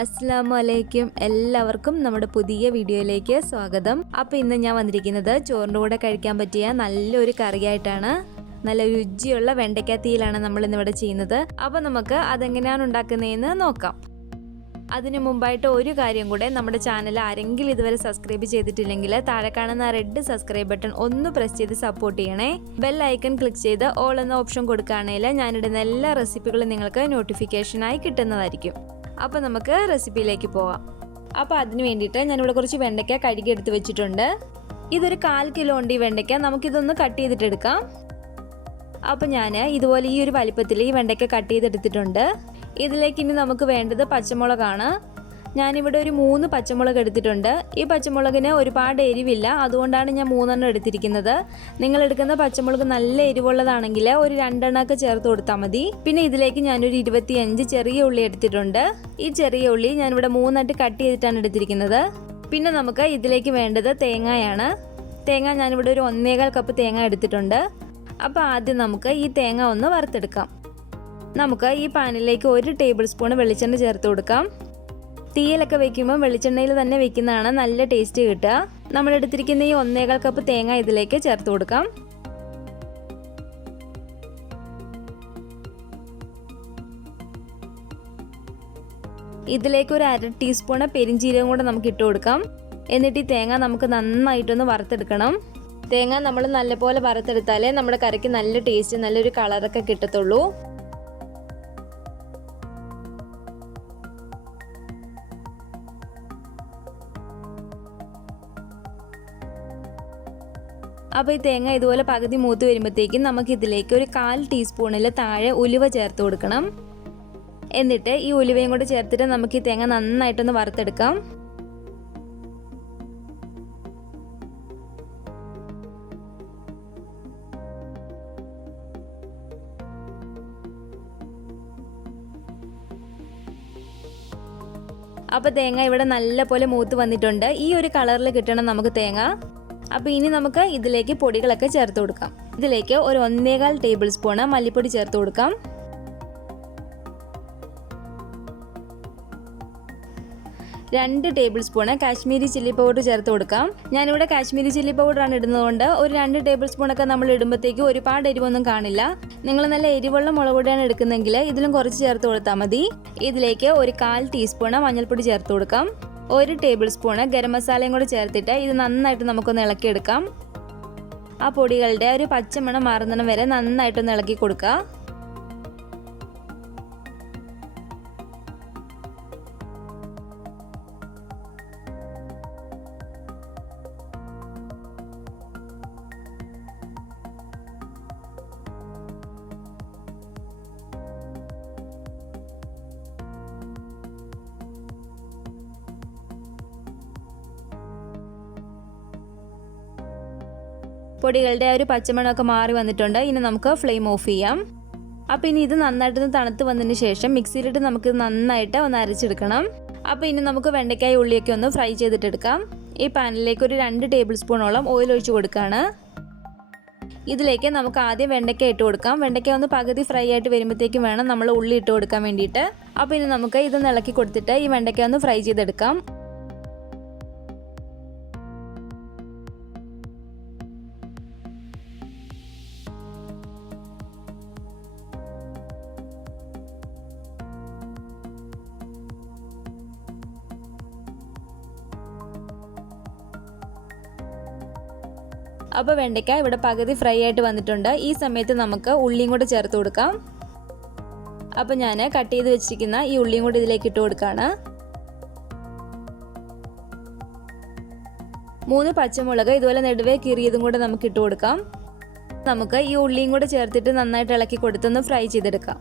അസ്സലാമു അലൈക്കും. എല്ലാവർക്കും നമ്മുടെ പുതിയ വീഡിയോയിലേക്ക് സ്വാഗതം. അപ്പോൾ ഇന്ന് ഞാൻ വന്നിരിക്കുന്നത് ചോറിൻ്റെ കൂടെ കഴിക്കാൻ പറ്റിയ നല്ലൊരു കറിയായിട്ടാണ്. നല്ല രുചിയുള്ള വെണ്ടയ്ക്ക തീയലാണ് നമ്മൾ ഇന്നിവിടെ ചെയ്യുന്നത്. അപ്പോൾ നമുക്ക് അതെങ്ങനെയാണ് ഉണ്ടാക്കുന്നതെന്ന് നോക്കാം. അതിനു മുമ്പായിട്ട് ഒരു കാര്യം കൂടെ, നമ്മുടെ ചാനൽ ആരെങ്കിലും ഇതുവരെ സബ്സ്ക്രൈബ് ചെയ്തിട്ടില്ലെങ്കിൽ താഴെ കാണുന്ന റെഡ് സബ്സ്ക്രൈബ് ബട്ടൺ ഒന്ന് പ്രസ് ചെയ്ത് സപ്പോർട്ട് ചെയ്യണേ. ബെൽ ഐക്കൺ ക്ലിക്ക് ചെയ്ത് ഓൾ എന്ന ഓപ്ഷൻ കൊടുക്കുകയാണെങ്കിൽ ഞാനിടുന്ന എല്ലാ റെസിപ്പികളും നിങ്ങൾക്ക് നോട്ടിഫിക്കേഷനായി കിട്ടുന്നതായിരിക്കും. അപ്പോൾ നമുക്ക് റെസിപ്പിയിലേക്ക് പോവാം. അപ്പോൾ അതിന് വേണ്ടിയിട്ട് ഞാനിവിടെ കുറച്ച് വെണ്ടയ്ക്ക കഴുകി എടുത്ത് വെച്ചിട്ടുണ്ട്. ഇതൊരു 1/4 കിലോ ഉണ്ട് ഈ വെണ്ടയ്ക്ക. നമുക്കിതൊന്ന് കട്ട് ചെയ്തിട്ടെടുക്കാം. അപ്പോൾ ഞാൻ ഇതുപോലെ ഈ ഒരു വലിപ്പത്തിൽ ഈ വെണ്ടയ്ക്ക കട്ട് ചെയ്തെടുത്തിട്ടുണ്ട്. ഇതിലേക്ക് ഇനി നമുക്ക് വേണ്ടത് പച്ചമുളകാണ്. ഞാനിവിടെ ഒരു 3 പച്ചമുളക് എടുത്തിട്ടുണ്ട്. ഈ പച്ചമുളകിന് ഒരുപാട് എരിവില്ല, അതുകൊണ്ടാണ് ഞാൻ 3 എണ്ണം എടുത്തിരിക്കുന്നത്. നിങ്ങൾ എടുക്കുന്ന പച്ചമുളക് നല്ല എരിവുള്ളതാണെങ്കിൽ ഒരു 2 എണ്ണമൊക്കെ ചേർത്ത് കൊടുത്താൽ മതി. പിന്നെ ഇതിലേക്ക് ഞാനൊരു 25 ചെറിയ ഉള്ളി എടുത്തിട്ടുണ്ട്. ഈ ചെറിയ ഉള്ളി ഞാനിവിടെ 3 ആയിട്ട് കട്ട് ചെയ്തിട്ടാണ് എടുത്തിരിക്കുന്നത്. പിന്നെ നമുക്ക് ഇതിലേക്ക് വേണ്ടത് തേങ്ങയാണ്. തേങ്ങ ഞാനിവിടെ ഒരു 1/4 കപ്പ് തേങ്ങ എടുത്തിട്ടുണ്ട്. അപ്പോൾ ആദ്യം നമുക്ക് ഈ തേങ്ങ ഒന്ന് വറുത്തെടുക്കാം. നമുക്ക് ഈ പാനിലേക്ക് 1 ടേബിൾ സ്പൂൺ വെളിച്ചെണ്ണ ചേർത്ത് കൊടുക്കാം. തീയലൊക്കെ വെക്കുമ്പോൾ വെളിച്ചെണ്ണയിൽ തന്നെ വെക്കുന്നതാണ് നല്ല ടേസ്റ്റ് കിട്ടുക. നമ്മൾ എടുത്തിരിക്കുന്ന ഈ 1/4 കപ്പ് തേങ്ങ ഇതിലേക്ക് ചേർത്ത് കൊടുക്കാം. ഇതിലേക്ക് ഒരു 1/2 ടീസ്പൂൺ പെരിഞ്ചീരകം കൂടെ നമുക്ക് ഇട്ട് കൊടുക്കാം. എന്നിട്ട് ഈ തേങ്ങ നമുക്ക് നന്നായിട്ടൊന്ന് വറുത്തെടുക്കണം. തേങ്ങ നമ്മൾ നല്ലപോലെ വറുത്തെടുത്താലേ നമ്മുടെ കറിക്ക് നല്ല ടേസ്റ്റ്, നല്ലൊരു കളറൊക്കെ കിട്ടത്തുള്ളൂ. അപ്പോൾ ഈ തേങ്ങ ഇതുപോലെ പകുതി മൂത്ത് വരുമ്പോഴത്തേക്കും നമുക്ക് ഇതിലേക്ക് ഒരു 1/4 ടീസ്പൂണിൽ താഴെ ഉലുവ ചേർത്ത് കൊടുക്കണം. എന്നിട്ട് ഈ ഉലുവയും കൂടെ ചേർത്തിട്ട് നമുക്ക് ഈ തേങ്ങ നന്നായിട്ടൊന്ന് വറുത്തെടുക്കാം. അപ്പോൾ തേങ്ങ ഇവിടെ നല്ല പോലെ മൂത്ത് വന്നിട്ടുണ്ട്. ഈ ഒരു കളറിൽ കിട്ടണം നമുക്ക് തേങ്ങ. അപ്പോൾ ഇനി നമുക്ക് ഇതിലേക്ക് പൊടികളൊക്കെ ചേർത്ത് കൊടുക്കാം. ഇതിലേക്ക് ഒരു 1/4 ടേബിൾ സ്പൂൺ മല്ലിപ്പൊടി ചേർത്ത് കൊടുക്കാം. 2 table spoon Kashmiri chilli powder ചേർത്ത് കൊടുക്കാം. ഞാനിവിടെ കാശ്മീരി ചില്ലി പൗഡറാണ് ഇടുന്നതുകൊണ്ട് ഒരു 2 ടേബിൾ സ്പൂണൊക്കെ നമ്മൾ ഇടുമ്പോഴത്തേക്ക് ഒരുപാട് എരിവൊന്നും കാണില്ല. നിങ്ങൾ നല്ല എരിവുള്ള മുളക് പൊടിയാണ് എടുക്കുന്നതെങ്കിൽ ഇതിലും കുറച്ച് ചേർത്ത് കൊടുത്താൽ മതി. ഇതിലേക്ക് ഒരു 1/4 ടീസ്പൂൺ മഞ്ഞൾപ്പൊടി ചേർത്ത് കൊടുക്കാം. 1 ടേബിൾ സ്പൂൺ ഗരം മസാലയും കൂടി ചേർത്തിട്ട് ഇത് നന്നായിട്ട് നമുക്കൊന്ന് ഇളക്കിയെടുക്കാം. ആ പൊടികളുടെ ഒരു പച്ചമണം മാറുന്നിടം വരെ നന്നായിട്ടൊന്ന് ഇളക്കി കൊടുക്കുക. പൊടികളുടെ ഒരു പച്ചമണമൊക്കെ മാറി വന്നിട്ടുണ്ട്. ഇനി നമുക്ക് ഫ്ലെയിം ഓഫ് ചെയ്യാം. അപ്പോൾ ഇനി ഇത് നന്നായിട്ടൊന്ന് തണുത്ത് വന്നതിന് ശേഷം മിക്സിയിലിട്ട് നമുക്ക് നന്നായിട്ട് ഒന്ന് അരച്ചെടുക്കണം. അപ്പോൾ ഇനി നമുക്ക് വെണ്ടയ്ക്കായ ഉള്ളിയൊക്കെ ഒന്ന് ഫ്രൈ ചെയ്തിട്ടെടുക്കാം. ഈ പാനിലേക്ക് ഒരു 2 ടേബിൾ സ്പൂണോളം ഓയിൽ ഒഴിച്ച് കൊടുക്കുകയാണ്. ഇതിലേക്ക് നമുക്ക് ആദ്യം വെണ്ടയ്ക്ക ഇട്ട് കൊടുക്കാം. വെണ്ടയ്ക്ക ഒന്ന് പകുതി ഫ്രൈ ആയിട്ട് വരുമ്പോഴത്തേക്കും വേണം നമ്മൾ ഉള്ളി ഇട്ട് കൊടുക്കാൻ വേണ്ടിയിട്ട്. അപ്പോൾ ഇനി നമുക്ക് ഇത് ഇളക്കി കൊടുത്തിട്ട് ഈ വെണ്ടയ്ക്ക ഒന്ന് ഫ്രൈ ചെയ്തെടുക്കാം. അപ്പോൾ വെണ്ടയ്ക്ക ഇവിടെ പകുതി ഫ്രൈ ആയിട്ട് വന്നിട്ടുണ്ട്. ഈ സമയത്ത് നമുക്ക് ഉള്ളിയും കൂടെ ചേർത്ത് കൊടുക്കാം. അപ്പോൾ ഞാൻ കട്ട് ചെയ്ത് വെച്ചിരിക്കുന്ന ഈ ഉള്ളിയും കൂടി ഇതിലേക്ക് ഇട്ട് കൊടുക്കുകയാണ്. 3 പച്ചമുളക് ഇതുപോലെ നെടുവേ കീറിയതും കൂടെ നമുക്ക് ഇട്ട് കൊടുക്കാം. നമുക്ക് ഈ ഉള്ളിയും കൂടെ ചേർത്തിട്ട് നന്നായിട്ട് ഇളക്കി കൊടുത്തൊന്ന് ഫ്രൈ ചെയ്തെടുക്കാം.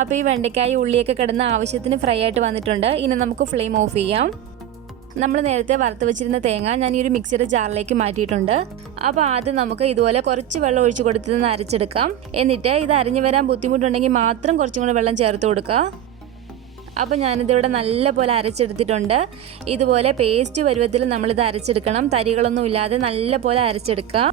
അപ്പോൾ ഈ വെണ്ടയ്ക്കായ ഉള്ളിയൊക്കെ കിടന്ന് ആവശ്യത്തിന് ഫ്രൈ ആയിട്ട് വന്നിട്ടുണ്ട്. ഇനി നമുക്ക് ഫ്ലെയിം ഓഫ് ചെയ്യാം. നമ്മൾ നേരത്തെ വറുത്ത് വെച്ചിരുന്ന തേങ്ങ ഞാൻ ഈ ഒരു മിക്സിയുടെ ജാറിലേക്ക് മാറ്റിയിട്ടുണ്ട്. അപ്പോൾ ആദ്യം നമുക്ക് ഇതുപോലെ കുറച്ച് വെള്ളം ഒഴിച്ച് കൊടുത്ത് അരച്ചെടുക്കാം. എന്നിട്ട് ഇത് അരിഞ്ഞു വരാൻ ബുദ്ധിമുട്ടുണ്ടെങ്കിൽ മാത്രം കുറച്ചും കൂടെ വെള്ളം ചേർത്ത് കൊടുക്കുക. അപ്പോൾ ഞാനിതിവിടെ നല്ലപോലെ അരച്ചെടുത്തിട്ടുണ്ട്. ഇതുപോലെ പേസ്റ്റ് പരുവത്തിൽ നമ്മളിത് അരച്ചെടുക്കണം. തരികളൊന്നും ഇല്ലാതെ നല്ലപോലെ അരച്ചെടുക്കുക.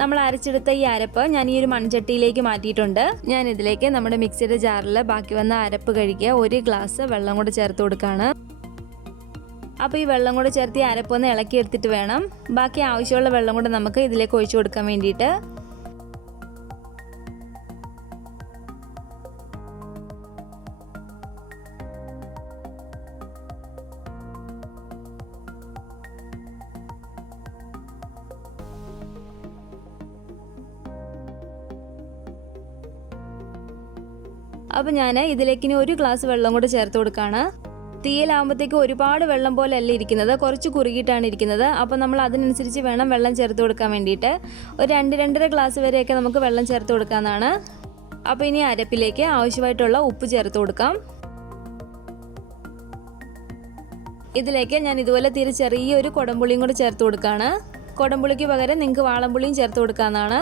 നമ്മൾ അരച്ചെടുത്ത ഈ അരപ്പ് ഞാൻ ഈ ഒരു മൺചട്ടിയിലേക്ക് മാറ്റിയിട്ടുണ്ട്. ഞാൻ ഇതിലേക്ക് നമ്മുടെ മിക്സിയുടെ ജാറിൽ ബാക്കി വന്ന അരപ്പ് കഴുകിയ 1 ഗ്ലാസ് വെള്ളം കൂടെ ചേർത്ത് കൊടുക്കുകയാണ്. അപ്പോൾ ഈ വെള്ളം കൂടെ ചേർത്ത് ഈ അരപ്പൊന്ന് ഇളക്കി എടുത്തിട്ട് വേണം ബാക്കി ആവശ്യമുള്ള വെള്ളം കൂടെ നമുക്ക് ഇതിലേക്ക് ഒഴിച്ചു കൊടുക്കാൻ വേണ്ടിയിട്ട്. അപ്പോൾ ഞാൻ ഇതിലേക്ക് ഇനി 1 ഗ്ലാസ് വെള്ളം കൂടെ ചേർത്ത് കൊടുക്കുകയാണ്. തീയലാകുമ്പോഴത്തേക്ക് ഒരുപാട് വെള്ളം പോലെ അല്ല ഇരിക്കുന്നത്, കുറച്ച് കുറുകിയിട്ടാണ് ഇരിക്കുന്നത്. അപ്പോൾ നമ്മൾ അതിനനുസരിച്ച് വേണം വെള്ളം ചേർത്ത് കൊടുക്കാൻ വേണ്ടിയിട്ട്. ഒരു 2-2.5 ഗ്ലാസ് വരെയൊക്കെ നമുക്ക് വെള്ളം ചേർത്ത് കൊടുക്കാവുന്നതാണ്. അപ്പോൾ ഇനി അരപ്പിലേക്ക് ആവശ്യമായിട്ടുള്ള ഉപ്പ് ചേർത്ത് കൊടുക്കാം. ഇതിലേക്ക് ഞാൻ ഇതുപോലെ ചെറിയൊരു കുടംപുളിയും കൂടെ ചേർത്ത് കൊടുക്കുകയാണ്. കുടംപുളിക്ക് പകരം നിങ്ങൾക്ക് വാളംപുളിയും ചേർത്ത് കൊടുക്കാവുന്നതാണ്.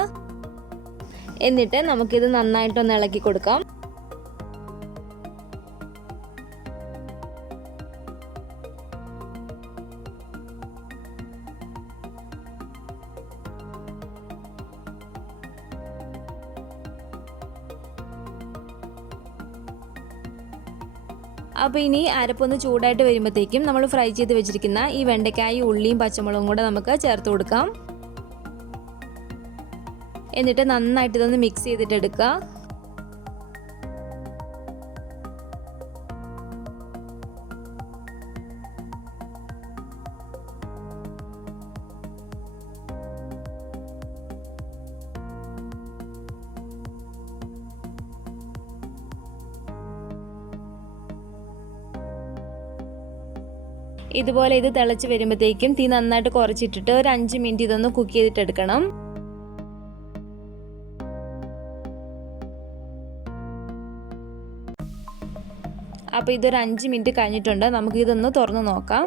എന്നിട്ട് നമുക്കിത് നന്നായിട്ടൊന്ന് ഇളക്കി കൊടുക്കാം. അപ്പോൾ ഇനി അരപ്പൊന്ന് ചൂടായിട്ട് വരുമ്പോഴത്തേക്കും നമ്മൾ ഫ്രൈ ചെയ്ത് വെച്ചിരിക്കുന്ന ഈ വെണ്ടയ്ക്കായും ഉള്ളിയും പച്ചമുളകും കൂടെ നമുക്ക് ചേർത്ത് കൊടുക്കാം. എന്നിട്ട് നന്നായിട്ട് ഇതൊന്ന് മിക്സ് ചെയ്തിട്ട് എടുക്കുക. ഇതുപോലെ ഇത് തിളച്ച് വരുമ്പോഴത്തേക്കും തീ നന്നായിട്ട് കുറച്ചിട്ടിട്ട് ഒരു 5 മിനിറ്റ് ഇതൊന്ന് കുക്ക് ചെയ്തിട്ടെടുക്കണം. അപ്പോൾ ഇതൊരു 5 മിനിറ്റ് കഴിഞ്ഞിട്ടുണ്ട്. നമുക്കിതൊന്ന് തുറന്ന് നോക്കാം.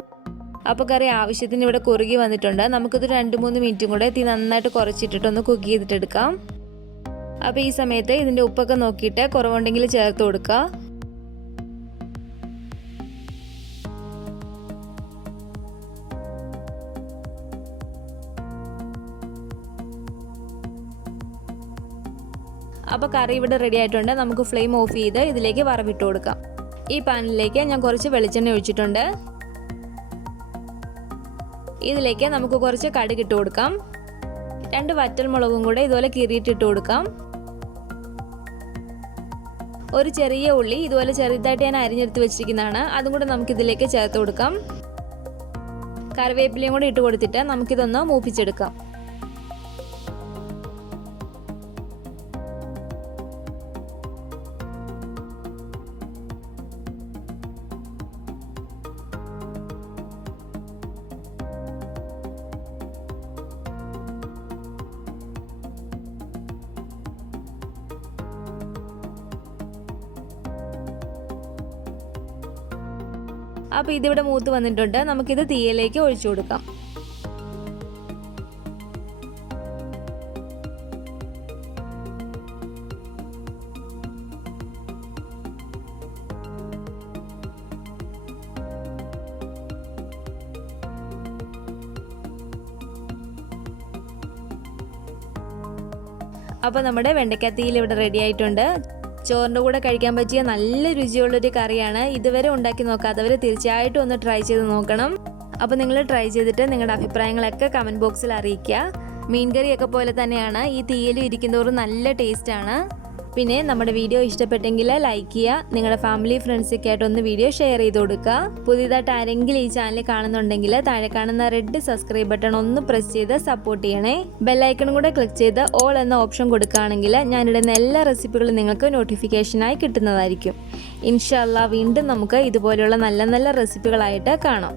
അപ്പോൾ കറി ആവശ്യത്തിന് ഇവിടെ കുറുകി വന്നിട്ടുണ്ട്. നമുക്കിത് 2-3 മിനിറ്റും കൂടെ തീ നന്നായിട്ട് കുറച്ചിട്ടിട്ടൊന്ന് കുക്ക് ചെയ്തിട്ടെടുക്കാം. അപ്പോൾ ഈ സമയത്ത് ഇതിൻ്റെ ഉപ്പൊക്കെ നോക്കിയിട്ട് കുറവുണ്ടെങ്കിൽ ചേർത്ത് കൊടുക്കുക. അപ്പോൾ കറി ഇവിടെ റെഡി ആയിട്ടുണ്ട്. നമുക്ക് ഫ്ലെയിം ഓഫ് ചെയ്ത് ഇതിലേക്ക് വറവിട്ട് കൊടുക്കാം. ഈ പാനിലേക്ക് ഞാൻ കുറച്ച് വെളിച്ചെണ്ണ ഒഴിച്ചിട്ടുണ്ട്. ഇതിലേക്ക് നമുക്ക് കുറച്ച് കടുക് ഇട്ട് കൊടുക്കാം. 2 വറ്റൽമുളകും കൂടെ ഇതുപോലെ കീറിയിട്ടിട്ട് കൊടുക്കാം. ഒരു ചെറിയ ഉള്ളി ഇതുപോലെ ചെറുതായിട്ട് ഞാൻ അരിഞ്ഞെടുത്ത് വെച്ചിരിക്കുന്നതാണ്. അതും കൂടെ നമുക്ക് ഇതിലേക്ക് ചേർത്ത് കൊടുക്കാം. കറിവേപ്പിലയും കൂടെ ഇട്ട് കൊടുത്തിട്ട് നമുക്കിതൊന്ന് മൂപ്പിച്ചെടുക്കാം. അപ്പോൾ ഇതിവിടെ മൂത്ത് വന്നിട്ടുണ്ട്. നമുക്കിത് തീയിലേക്ക് ഒഴിച്ചു കൊടുക്കാം. അപ്പോൾ നമ്മുടെ വെണ്ടയ്ക്കത്തിയിൽ ഇവിടെ റെഡി ആയിട്ടുണ്ട്. ചോറിൻ്റെ കൂടെ കഴിക്കാൻ പറ്റിയ നല്ല രുചിയുള്ളൊരു കറിയാണ്. ഇതുവരെ ഉണ്ടാക്കി നോക്കാത്തവർ തീർച്ചയായിട്ടും ഒന്ന് ട്രൈ ചെയ്ത് നോക്കണം. അപ്പോൾ നിങ്ങൾ ട്രൈ ചെയ്തിട്ട് നിങ്ങളുടെ അഭിപ്രായങ്ങളൊക്കെ കമൻറ്റ് ബോക്സിൽ അറിയിക്കുക. മീൻകറിയൊക്കെ പോലെ തന്നെയാണ് ഈ തീയലും ഇരിക്കുന്നതോറും നല്ല ടേസ്റ്റാണ്. പിന്നെ നമ്മുടെ വീഡിയോ ഇഷ്ടപ്പെട്ടെങ്കിൽ ലൈക്ക് ചെയ്യുക. നിങ്ങളുടെ ഫാമിലി ഫ്രണ്ട്സൊക്കെ ആയിട്ട് ഒന്ന് വീഡിയോ ഷെയർ ചെയ്ത് കൊടുക്കുക. പുതിയതായിട്ട് ആരെങ്കിലും ഈ ചാനൽ കാണുന്നുണ്ടെങ്കിൽ താഴെ കാണുന്ന റെഡ് സബ്സ്ക്രൈബ് ബട്ടൺ ഒന്ന് പ്രസ് ചെയ്ത് സപ്പോർട്ട് ചെയ്യണേ. ബെല്ലൈക്കണും കൂടെ ക്ലിക്ക് ചെയ്ത് ഓൾ എന്ന ഓപ്ഷൻ കൊടുക്കുകയാണെങ്കിൽ ഞാനിടുന്ന എല്ലാ റെസിപ്പികളും നിങ്ങൾക്ക് നോട്ടിഫിക്കേഷനായി കിട്ടുന്നതായിരിക്കും. ഇൻഷാ അല്ലാഹ് വീണ്ടും നമുക്ക് ഇതുപോലെയുള്ള നല്ല നല്ല റെസിപ്പികളായിട്ട് കാണാം.